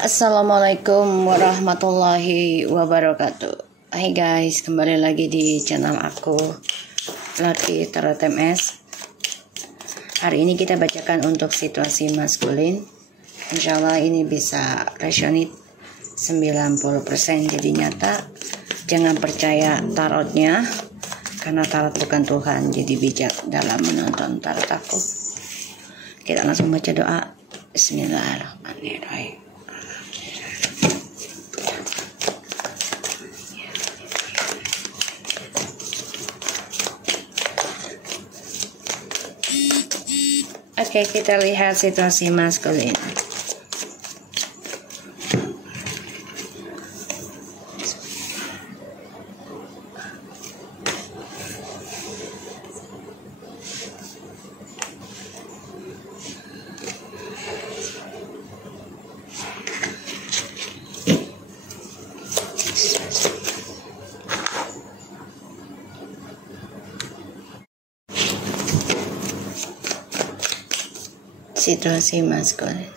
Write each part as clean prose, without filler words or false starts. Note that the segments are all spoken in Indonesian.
Assalamualaikum warahmatullahi wabarakatuh. Hai guys, kembali lagi di channel aku, Lucky Tarot MS. Hari ini kita bacakan untuk situasi maskulin. Insyaallah ini bisa resonate 90% jadi nyata. Jangan percaya tarotnya, karena tarot bukan Tuhan. Jadi bijak dalam menonton tarot aku. Kita langsung baca doa. Bismillahirrahmanirrahim. Oke, kita lihat situasi maskulin. Situasi maskulin.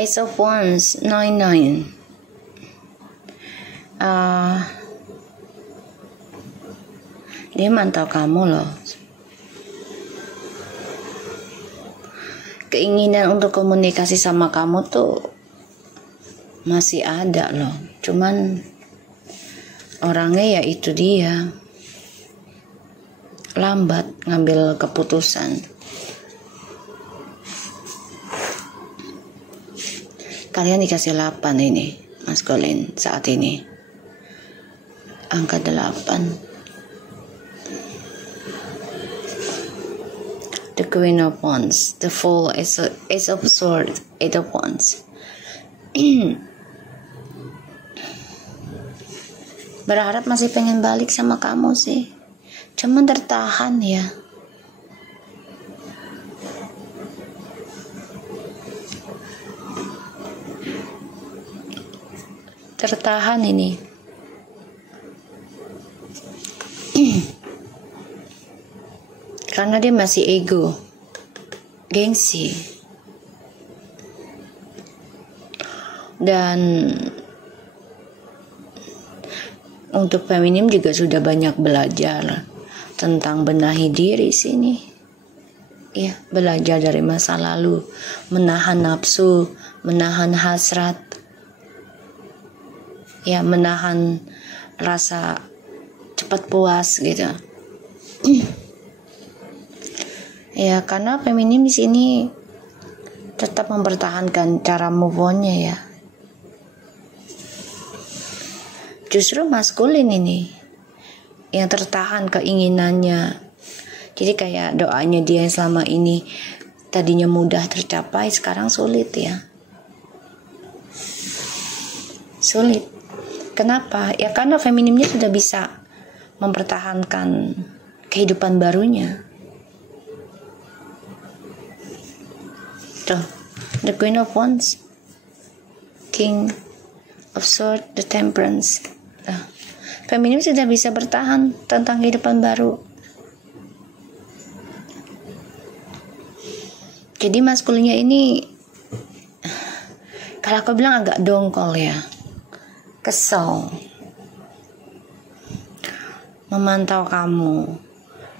Ace of Wands 99. Dia mantau kamu loh. Keinginan untuk komunikasi sama kamu tuh masih ada loh. Cuman orangnya ya itu dia, lambat ngambil keputusan. Kalian dikasih 8 ini maskulin saat ini. Angka 8. The Queen of Wands, the Fool, Ace of Swords, Eight of Wands. Berharap masih pengen balik sama kamu sih. Cuman tertahan ya. Tertahan ini. Karena dia masih ego, gengsi. Dan untuk feminim juga sudah banyak belajar tentang benahi diri sini. Ya, belajar dari masa lalu, menahan nafsu, menahan hasrat. Ya, menahan rasa cepat puas gitu. Ya, karena feminim di sini tetap mempertahankan cara move on-nya ya. Justru maskulin ini yang tertahan keinginannya. Jadi kayak doanya dia yang selama ini tadinya mudah tercapai, sekarang sulit ya. Sulit. Kenapa? Ya karena feminimnya sudah bisa mempertahankan kehidupan barunya. Tuh, the Queen of Wands, King of Swords, the Temperance. Feminim sudah bisa bertahan tentang kehidupan baru. Jadi maskulinnya ini, kalau aku bilang agak dongkol ya, kesel, memantau kamu.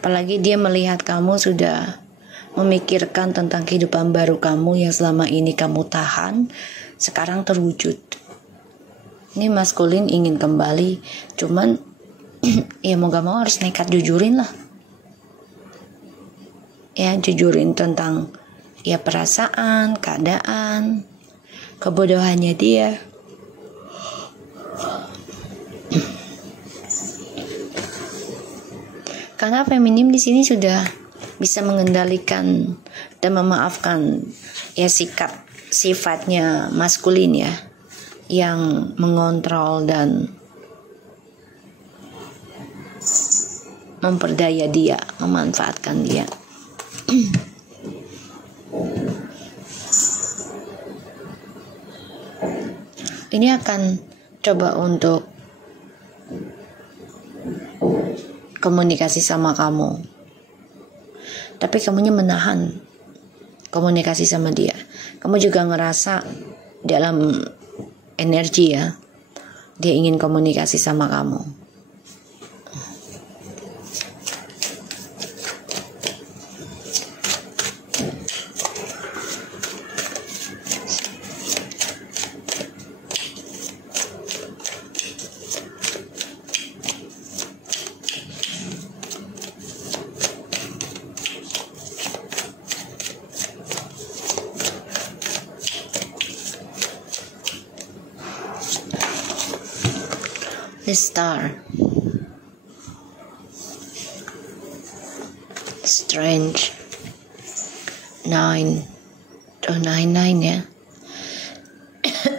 Apalagi dia melihat kamu sudah memikirkan tentang kehidupan baru kamu yang selama ini kamu tahan, sekarang terwujud. Ini maskulin ingin kembali, cuman ya mau gak mau harus nekat jujurin lah. Ya, jujurin tentang ya perasaan, keadaan, kebodohannya dia. Karena feminim di sini sudah bisa mengendalikan dan memaafkan ya sikap sifatnya maskulin ya, yang mengontrol dan memperdaya dia, memanfaatkan dia. Ini akan coba untuk komunikasi sama kamu, tapi kamunya menahan komunikasi sama dia. Kamu juga ngerasa dalam energi ya, dia ingin komunikasi sama kamu. The Star, Strange, 9 ya.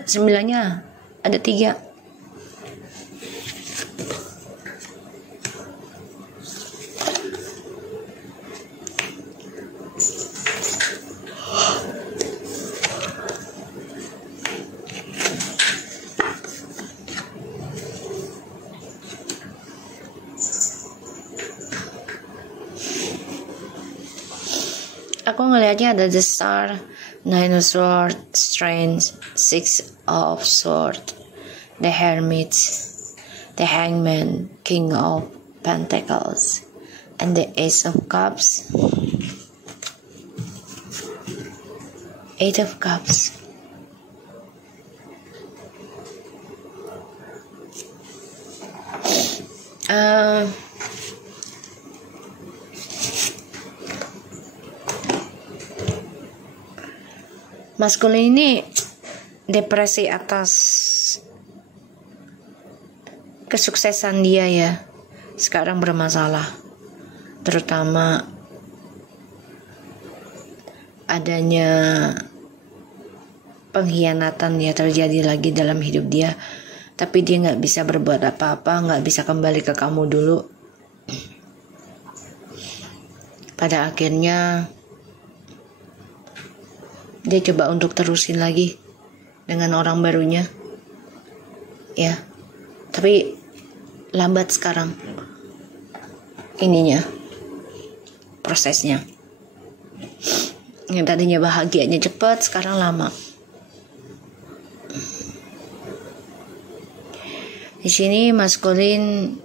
9-nya ada 3. Aku ngelihatnya ada The Star, 9 of Swords, Strange, 6 of Swords, The Hermit, The Hangman, King of Pentacles, and the Ace of Cups, 8 of Cups. Maskulin ini depresi atas kesuksesan dia ya, sekarang bermasalah, terutama adanya pengkhianatan ya terjadi lagi dalam hidup dia, tapi dia nggak bisa berbuat apa-apa, nggak bisa kembali ke kamu dulu. Pada akhirnya dia coba untuk terusin lagi dengan orang barunya ya, tapi lambat sekarang ininya, prosesnya. Yang tadinya bahagianya cepat, sekarang lama. Di sini maskulin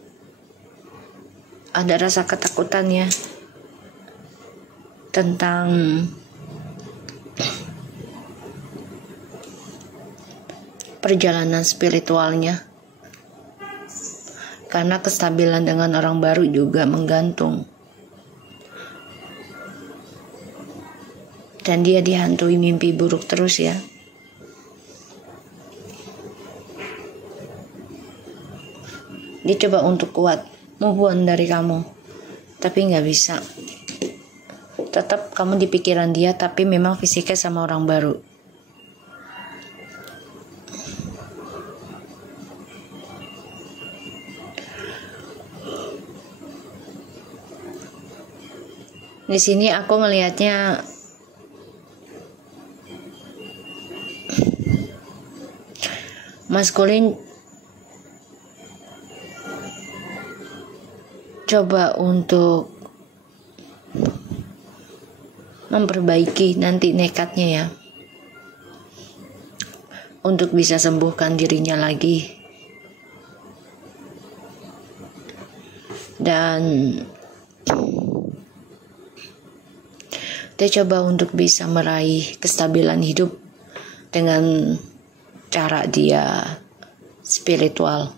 ada rasa ketakutan ya tentang perjalanan spiritualnya, karena kestabilan dengan orang baru juga menggantung, dan dia dihantui mimpi buruk terus ya. Dia coba untuk kuat move on dari kamu, tapi nggak bisa. Tetap kamu di pikiran dia, tapi memang fisiknya sama orang baru. Di sini aku ngelihatnya maskulin coba untuk memperbaiki nanti nekatnya ya, untuk bisa sembuhkan dirinya lagi, dan dia coba untuk bisa meraih kestabilan hidup dengan cara dia spiritual,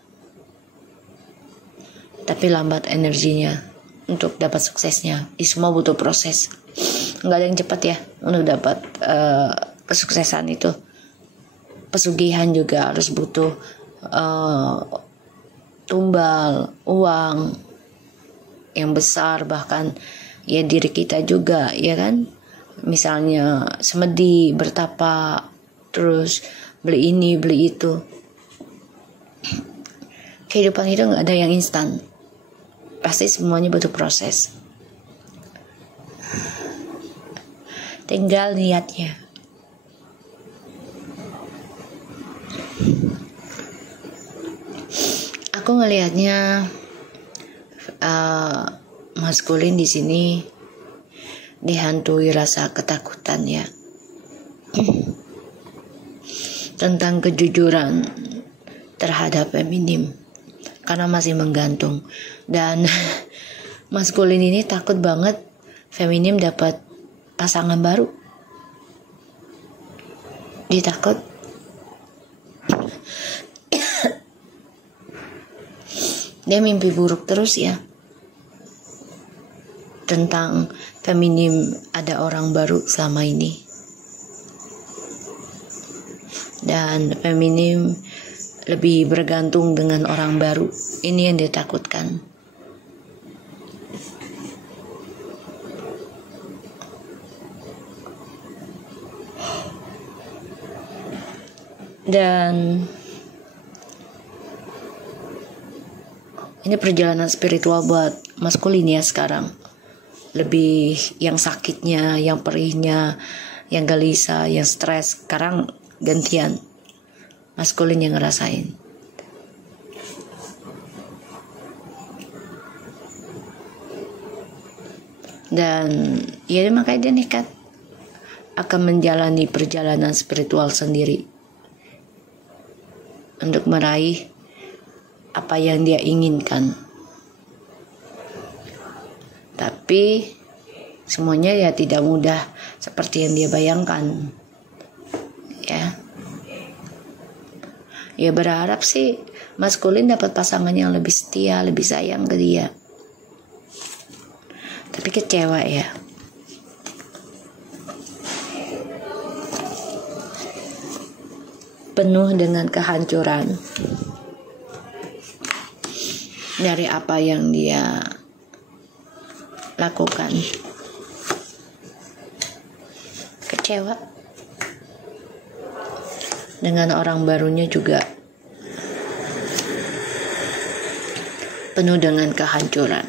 tapi lambat energinya untuk dapat suksesnya. Ini semua butuh proses, nggak ada yang cepat ya untuk dapat kesuksesan itu. Pesugihan juga harus butuh tumbal, uang yang besar, bahkan ya diri kita juga, ya kan? Misalnya semedi, bertapa, terus beli ini, beli itu. Kehidupan itu nggak ada yang instan. Pasti semuanya butuh proses. Tinggal niatnya. Aku ngelihatnya maskulin di sini dihantui rasa ketakutan ya, tentang kejujuran terhadap feminim, karena masih menggantung. Dan maskulin ini takut banget feminim dapat pasangan baru. Dia takut dia mimpi buruk terus ya, tentang feminim ada orang baru selama ini. Dan feminim lebih bergantung dengan orang baru. Ini yang dia takutkan. Dan ini perjalanan spiritual buat maskulin ya sekarang. Lebih yang sakitnya, yang perihnya, yang gelisah, yang stres. Sekarang gantian maskulin yang ngerasain. Dan ya makanya dia nekat akan menjalani perjalanan spiritual sendiri untuk meraih apa yang dia inginkan. Tapi semuanya ya tidak mudah seperti yang dia bayangkan. Ya berharap sih maskulin dapat pasangan yang lebih setia, lebih sayang ke dia. Tapi kecewa ya. Penuh dengan kehancuran dari apa yang dia lakukan. Kecewa dengan orang barunya juga penuh dengan kehancuran.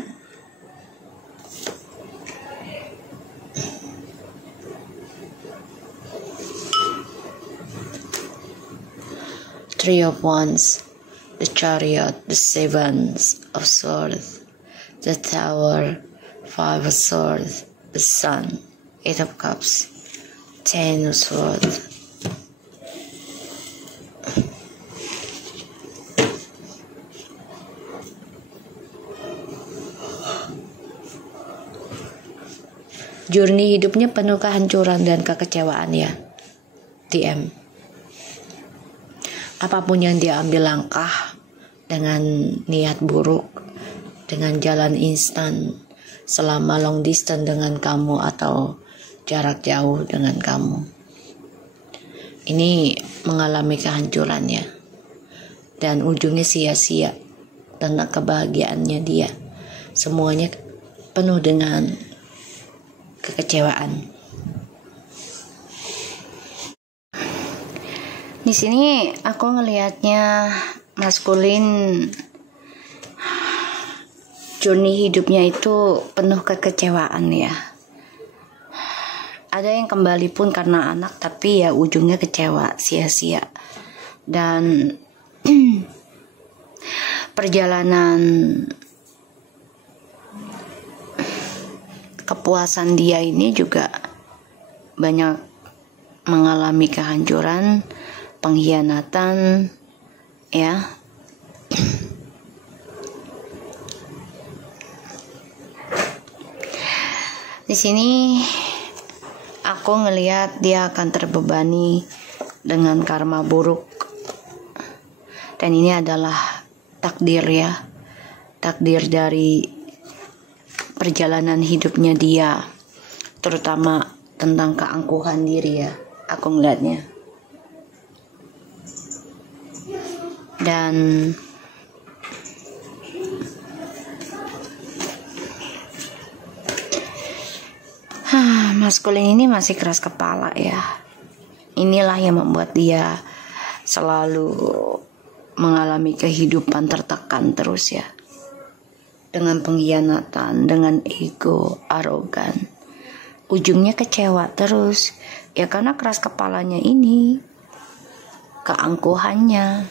Three of Wands, the Chariot, the Seven of Swords, the Tower, Five of Swords, the Sun, Eight of Cups, Ten of Swords. Journey hidupnya penuh kehancuran dan kekecewaan ya. DM. Apapun yang dia ambil langkah dengan niat buruk, dengan jalan instan, selama long distance dengan kamu atau jarak jauh dengan kamu, ini mengalami kehancurannya dan ujungnya sia-sia tentang kebahagiaannya dia. Semuanya penuh dengan kekecewaan. Di sini aku ngelihatnya maskulin journey hidupnya itu penuh kekecewaan ya. Ada yang kembali pun karena anak, tapi ya ujungnya kecewa, sia-sia. Dan perjalanan kepuasan dia ini juga banyak mengalami kehancuran, pengkhianatan ya. Di sini aku ngelihat dia akan terbebani dengan karma buruk. Dan ini adalah takdir ya. Takdir dari perjalanan hidupnya dia, terutama tentang keangkuhan diri ya, aku ngeliatnya. Dan maskulin ini masih keras kepala ya. Inilah yang membuat dia selalu mengalami kehidupan tertekan terus ya. Dengan pengkhianatan, dengan ego, arogan. Ujungnya kecewa terus. Ya karena keras kepalanya ini. Keangkuhannya.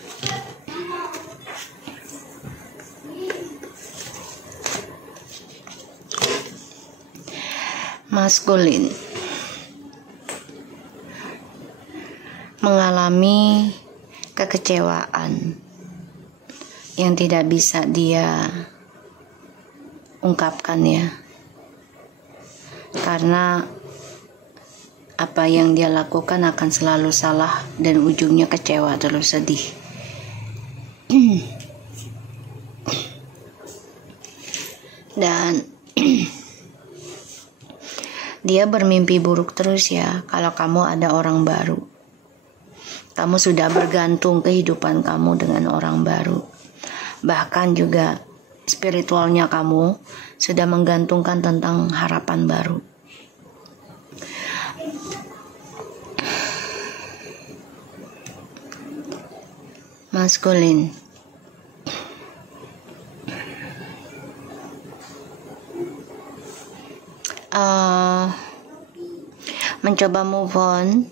Maskulin mengalami kekecewaan yang tidak bisa dia ungkapkan ya, karena apa yang dia lakukan akan selalu salah dan ujungnya kecewa terus sedih. Dan dia bermimpi buruk terus ya kalau kamu ada orang baru. Kamu sudah bergantung kehidupan kamu dengan orang baru. Bahkan juga spiritualnya kamu sudah menggantungkan tentang harapan baru. Maskulin mencoba move on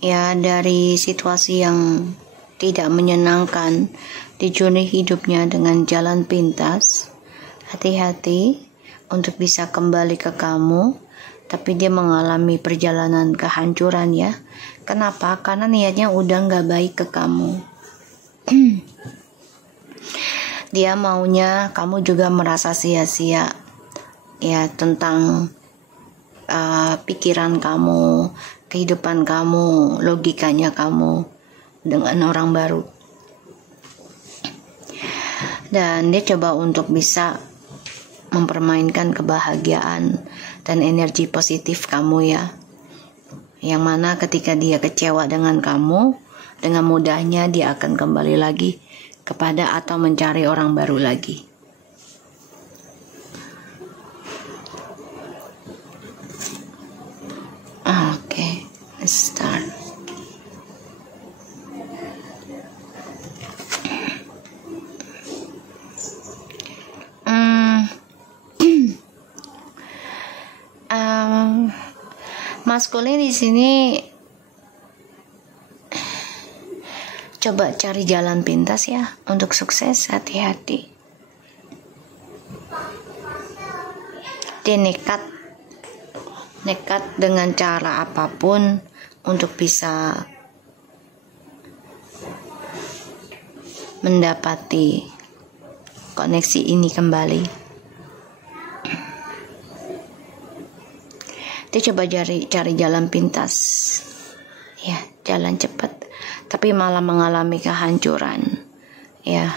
ya dari situasi yang tidak menyenangkan di journey hidupnya dengan jalan pintas. Hati-hati untuk bisa kembali ke kamu, tapi dia mengalami perjalanan kehancuran ya. Kenapa? Karena niatnya udah gak baik ke kamu. Dia maunya kamu juga merasa sia-sia ya tentang pikiran kamu, kehidupan kamu, logikanya kamu dengan orang baru. Dan dia coba untuk bisa mempermainkan kebahagiaan dan energi positif kamu ya. Yang mana ketika dia kecewa dengan kamu, dengan mudahnya dia akan kembali lagi kepada atau mencari orang baru lagi. Okay, let's start. Maskulin di sini coba cari jalan pintas ya untuk sukses. Hati-hati. Dia nekat dengan cara apapun untuk bisa mendapati koneksi ini kembali. Dia coba cari jalan pintas ya, jalan cepat, tapi malah mengalami kehancuran ya.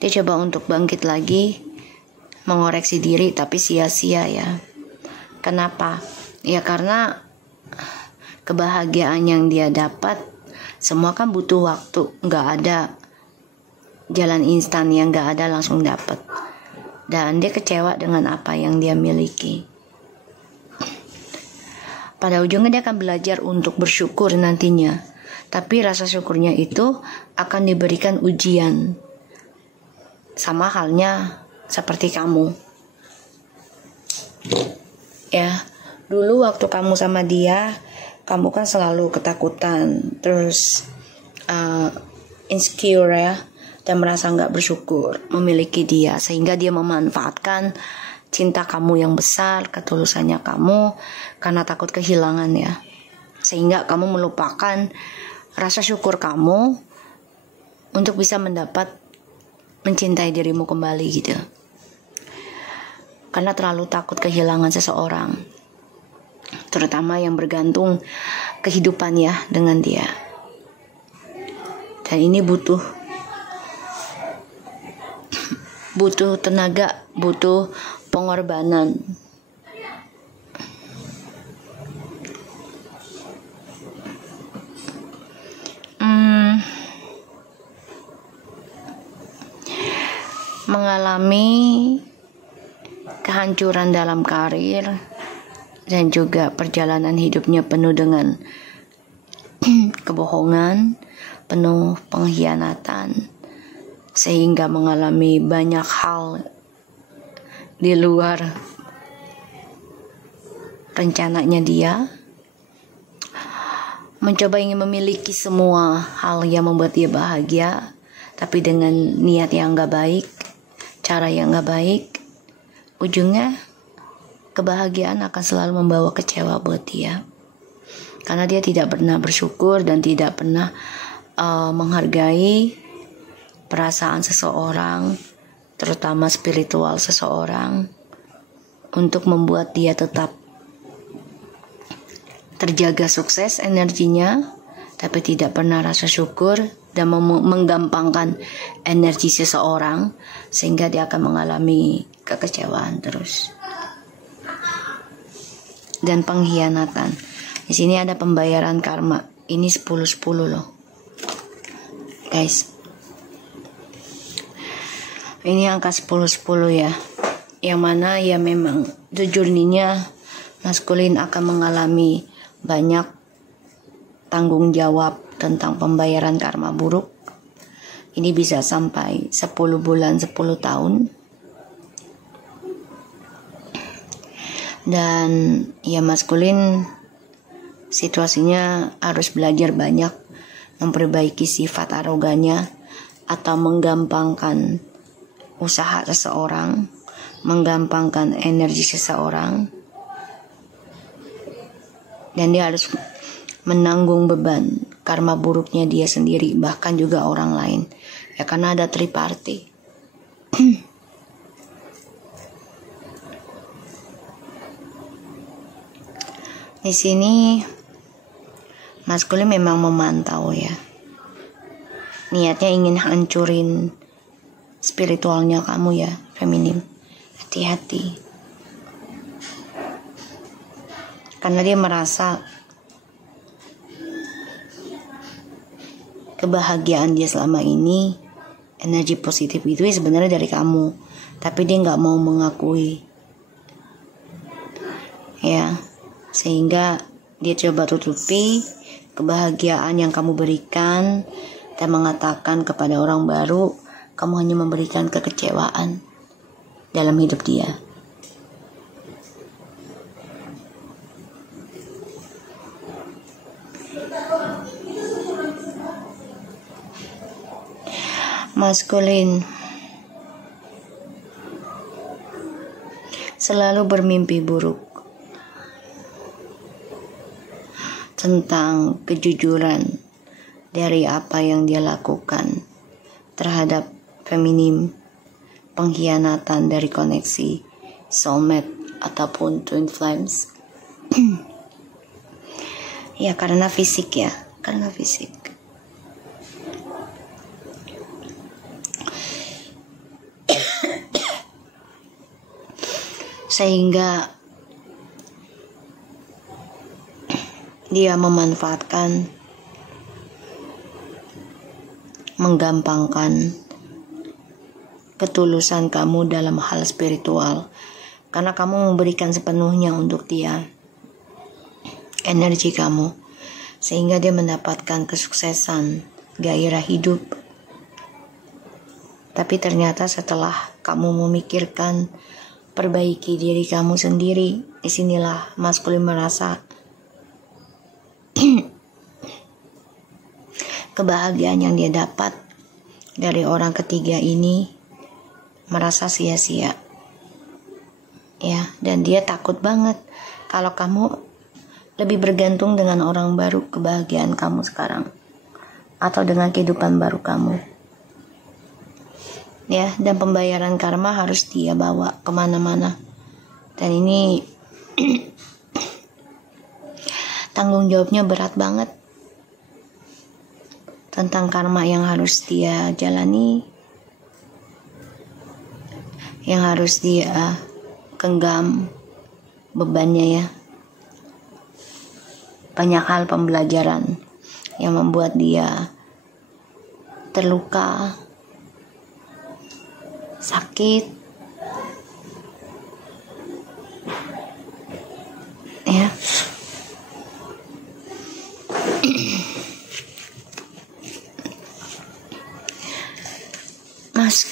Dia coba untuk bangkit lagi, mengoreksi diri, tapi sia-sia ya. Kenapa? Ya karena kebahagiaan yang dia dapat semua kan butuh waktu, nggak ada jalan instan yang nggak ada langsung dapat. Dan dia kecewa dengan apa yang dia miliki. Pada ujungnya dia akan belajar untuk bersyukur nantinya. Tapi rasa syukurnya itu akan diberikan ujian. Sama halnya seperti kamu. Ya, dulu waktu kamu sama dia, kamu kan selalu ketakutan, terus insecure ya, dan merasa nggak bersyukur memiliki dia, sehingga dia memanfaatkan cinta kamu yang besar, ketulusannya kamu, karena takut kehilangan ya, sehingga kamu melupakan rasa syukur kamu untuk bisa mencintai dirimu kembali gitu, karena terlalu takut kehilangan seseorang, terutama yang bergantung kehidupan ya dengan dia. Dan ini butuh tenaga, butuh pengorbanan. Mengalami kehancuran dalam karir, dan juga perjalanan hidupnya penuh dengan kebohongan, penuh pengkhianatan, sehingga mengalami banyak hal di luar rencananya dia. Mencoba ingin memiliki semua hal yang membuat dia bahagia, tapi dengan niat yang gak baik, cara yang gak baik, ujungnya kebahagiaan akan selalu membawa kecewa buat dia. Karena dia tidak pernah bersyukur dan tidak pernah menghargai perasaan seseorang, terutama spiritual seseorang, untuk membuat dia tetap terjaga sukses energinya, tapi tidak pernah rasa syukur dan menggampangkan energi seseorang, sehingga dia akan mengalami kekecewaan terus dan pengkhianatan. Di sini ada pembayaran karma. Ini 10-10 loh, guys. Ini angka 10-10 ya, yang mana ya memang journey-nya maskulin akan mengalami banyak tanggung jawab tentang pembayaran karma buruk. Ini bisa sampai 10 bulan, 10 tahun. Dan ya maskulin situasinya harus belajar banyak memperbaiki sifat arogannya atau menggampangkan usaha seseorang, menggampangkan energi seseorang. Dan dia harus menanggung beban karma buruknya dia sendiri, bahkan juga orang lain. Ya karena ada triparty. Di sini maskulin memang memantau ya. Niatnya ingin hancurin spiritualnya kamu ya, feminim. Hati-hati. Karena dia merasa kebahagiaan dia selama ini, energi positif itu sebenarnya dari kamu, tapi dia nggak mau mengakui, ya, sehingga dia coba tutupi kebahagiaan yang kamu berikan dan mengatakan kepada orang baru, kamu hanya memberikan kekecewaan dalam hidup dia. Maskulin selalu bermimpi buruk tentang kejujuran dari apa yang dia lakukan terhadap feminim, pengkhianatan dari koneksi soulmate ataupun twin flames. Ya karena fisik ya, karena fisik. Sehingga dia memanfaatkan, menggampangkan ketulusan kamu dalam hal spiritual, karena kamu memberikan sepenuhnya untuk dia energi kamu, sehingga dia mendapatkan kesuksesan, gairah hidup. Tapi ternyata setelah kamu memikirkan perbaiki diri kamu sendiri, disinilah maskulin merasa kebahagiaan yang dia dapat dari orang ketiga ini merasa sia-sia. Ya, dan dia takut banget kalau kamu lebih bergantung dengan orang baru kebahagiaan kamu sekarang, atau dengan kehidupan baru kamu. Ya, dan pembayaran karma harus dia bawa kemana-mana. Dan ini tanggung jawabnya berat banget tentang karma yang harus dia jalani, yang harus dia genggam bebannya ya. Banyak hal pembelajaran yang membuat dia terluka, sakit,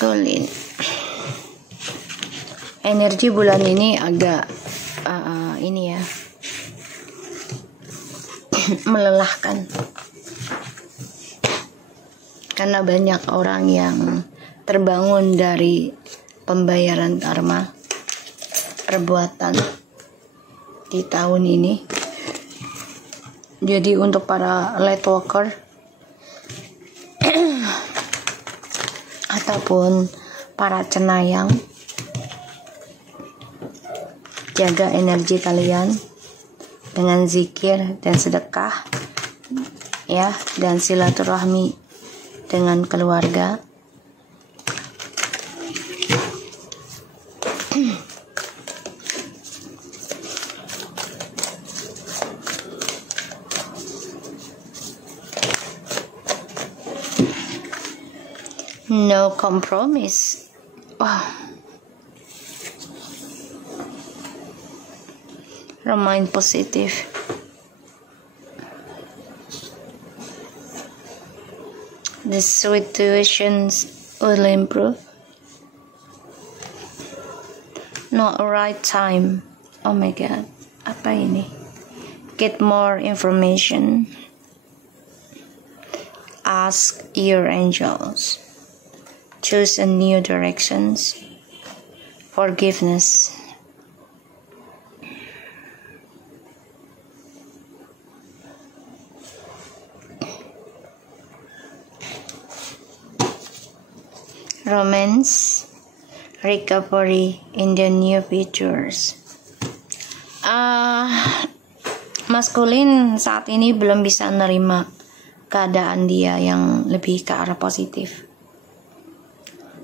maskulin. Energi bulan ini agak ini ya, melelahkan karena banyak orang yang terbangun dari pembayaran karma perbuatan di tahun ini. Jadi untuk para light worker ataupun para cenayang, jaga energi kalian dengan zikir dan sedekah ya, dan silaturahmi dengan keluarga. No compromise. Wow. Remain positive. The situations will improve. Not right time. Oh my god. Apa ini? Get more information. Ask your angels. Choose a new directions. Forgiveness. Romance, recovery in the new futures. Maskulin saat ini belum bisa menerima keadaan dia yang lebih ke arah positif,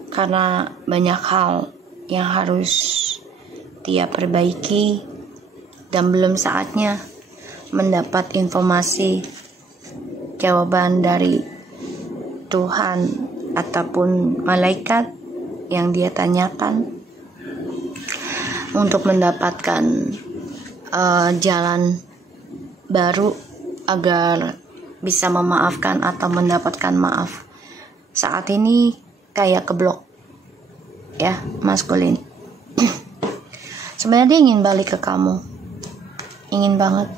karena banyak hal yang harus dia perbaiki dan belum saatnya mendapat informasi jawaban dari Tuhan ataupun malaikat yang dia tanyakan untuk mendapatkan jalan baru agar bisa memaafkan atau mendapatkan maaf. Saat ini kayak keblok ya, maskulin. Sebenarnya dia ingin balik ke kamu, ingin banget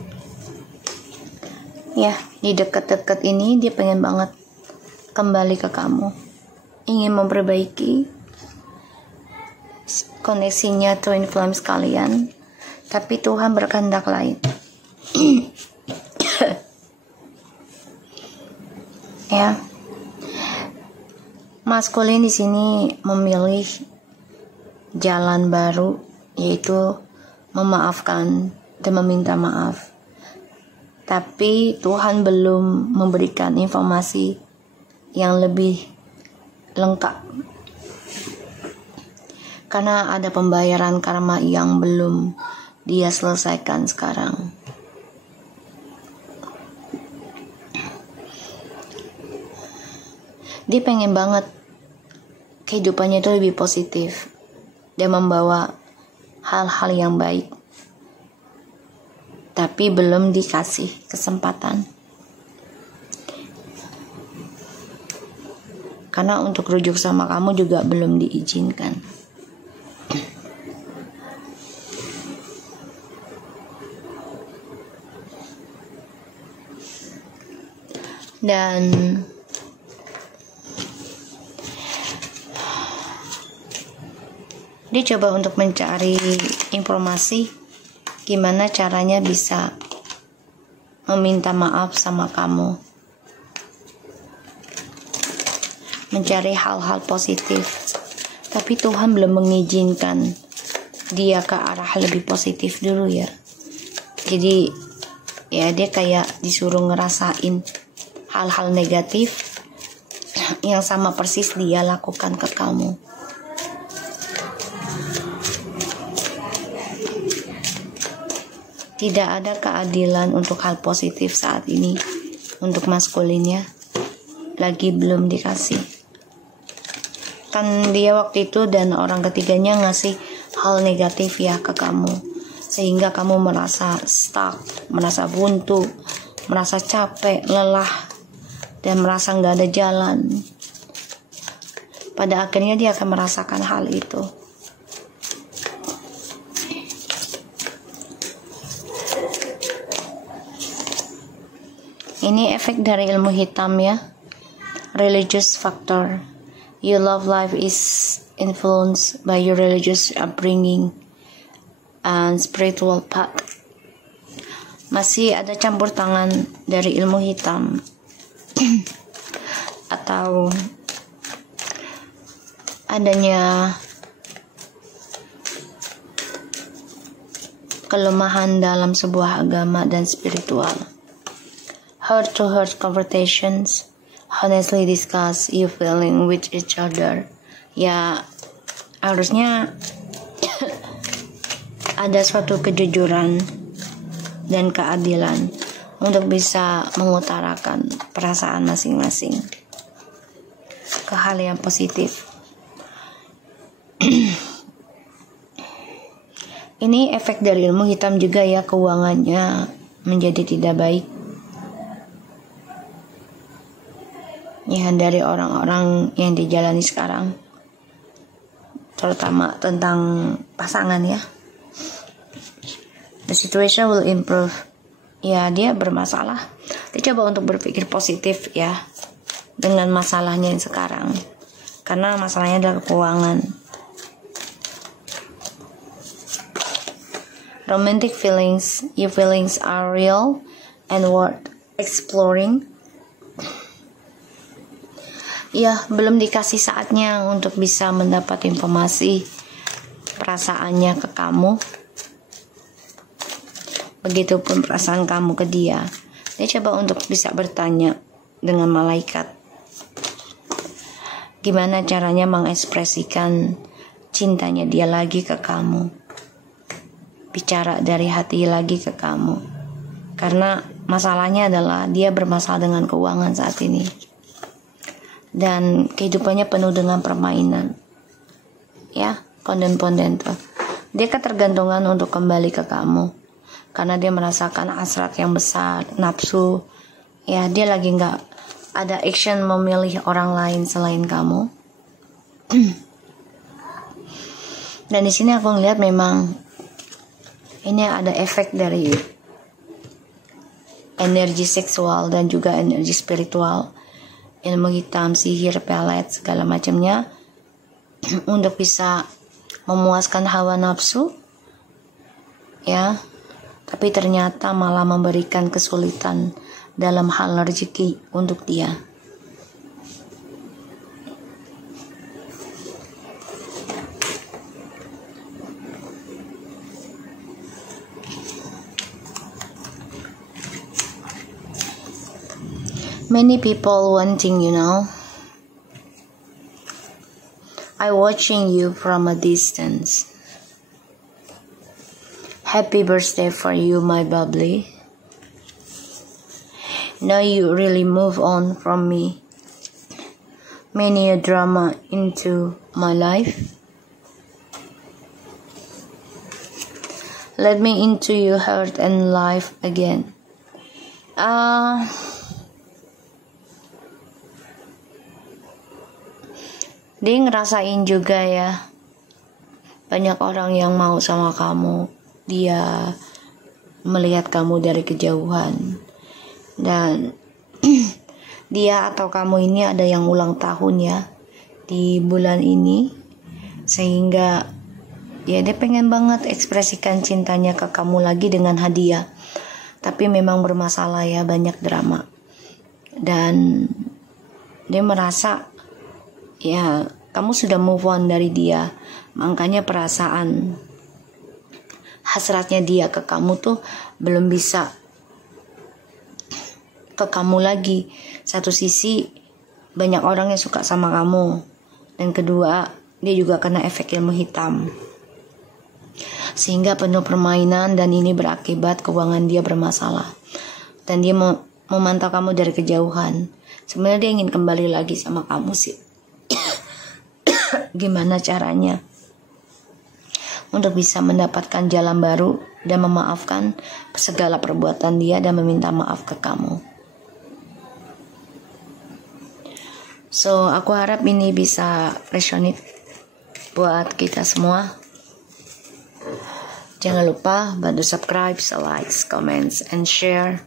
ya, di deket-deket ini dia pengen banget kembali ke kamu, ingin memperbaiki koneksinya twin flames kalian, tapi Tuhan berkehendak lain. Ya, maskulin di sini memilih jalan baru, yaitu memaafkan dan meminta maaf. Tapi Tuhan belum memberikan informasi yang lebih lengkap, karena ada pembayaran karma yang belum dia selesaikan sekarang. Dia pengen banget kehidupannya itu lebih positif, dia membawa hal-hal yang baik, tapi belum dikasih kesempatan. Karena untuk rujuk sama kamu juga belum diizinkan. Dan dia coba untuk mencari informasi gimana caranya bisa meminta maaf sama kamu, mencari hal-hal positif, tapi Tuhan belum mengizinkan dia ke arah lebih positif dulu ya. Jadi ya dia kayak disuruh ngerasain hal-hal negatif yang sama persis dia lakukan ke kamu. Tidak ada keadilan untuk hal positif saat ini untuk maskulinnya, lagi belum dikasih. Kan dia waktu itu dan orang ketiganya ngasih hal negatif ya ke kamu, sehingga kamu merasa stuck, merasa buntu, merasa capek, lelah, dan merasa nggak ada jalan. pada akhirnya dia akan merasakan hal itu. Ini efek dari ilmu hitam ya. Religious factor. Your love life is influenced by your religious upbringing and spiritual path. Masih ada campur tangan dari ilmu hitam atau adanya kelemahan dalam sebuah agama dan spiritual. Heart-to-heart conversations, honestly discuss your feeling with each other. Ya, harusnya ada suatu kejujuran dan keadilan untuk bisa mengutarakan perasaan masing-masing ke hal yang positif. Ini efek dari ilmu hitam juga ya, keuangannya menjadi tidak baik. Ya, dari orang-orang yang dijalani sekarang, terutama tentang pasangan ya. The situation will improve. Ya, dia bermasalah. Dia coba untuk berpikir positif ya dengan masalahnya yang sekarang, karena masalahnya adalah keuangan. Romantic feelings, your feelings are real and worth exploring. Ya, belum dikasih saatnya untuk bisa mendapat informasi perasaannya ke kamu. Begitupun perasaan kamu ke dia. Dia coba untuk bisa bertanya dengan malaikat. Gimana caranya mengekspresikan cintanya dia lagi ke kamu. Bicara dari hati lagi ke kamu. Karena masalahnya adalah dia bermasalah dengan keuangan saat ini. Dan kehidupannya penuh dengan permainan. Ya, konden-konden tuh. Dia ketergantungan untuk kembali ke kamu. Karena dia merasakan hasrat yang besar, nafsu. Ya, dia lagi gak ada action memilih orang lain selain kamu. Dan di sini aku ngeliat memang ini ada efek dari energi seksual dan juga energi spiritual. Ilmu hitam, sihir, pelet, segala macamnya untuk bisa memuaskan hawa nafsu ya, tapi ternyata malah memberikan kesulitan dalam hal rezeki untuk dia. Many people wanting, I watching you from a distance. Happy birthday for you, my bubbly. Now you really move on from me. Many a drama into my life. Let me into your heart and life again. Dia ngerasain juga ya, banyak orang yang mau sama kamu. Dia melihat kamu dari kejauhan. Dan dia atau kamu ini ada yang ulang tahun ya di bulan ini. Sehingga ya dia pengen banget ekspresikan cintanya ke kamu lagi dengan hadiah. Tapi memang bermasalah ya, banyak drama. Dan dia merasa ya kamu sudah move on dari dia, makanya perasaan hasratnya dia ke kamu tuh belum bisa ke kamu lagi. Satu sisi banyak orang yang suka sama kamu, dan kedua dia juga kena efek ilmu hitam sehingga penuh permainan, dan ini berakibat keuangan dia bermasalah. Dan dia memantau kamu dari kejauhan. Sebenarnya dia ingin kembali lagi sama kamu sih. Gimana caranya untuk bisa mendapatkan jalan baru dan memaafkan segala perbuatan dia dan meminta maaf ke kamu. So aku harap ini bisa resonate buat kita semua. Jangan lupa bantu subscribe, like, comments, and share.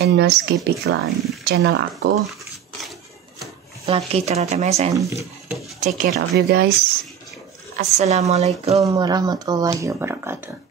And no skip iklan channel aku, Lucky TMS, and take care of you guys. Assalamualaikum warahmatullahi wabarakatuh.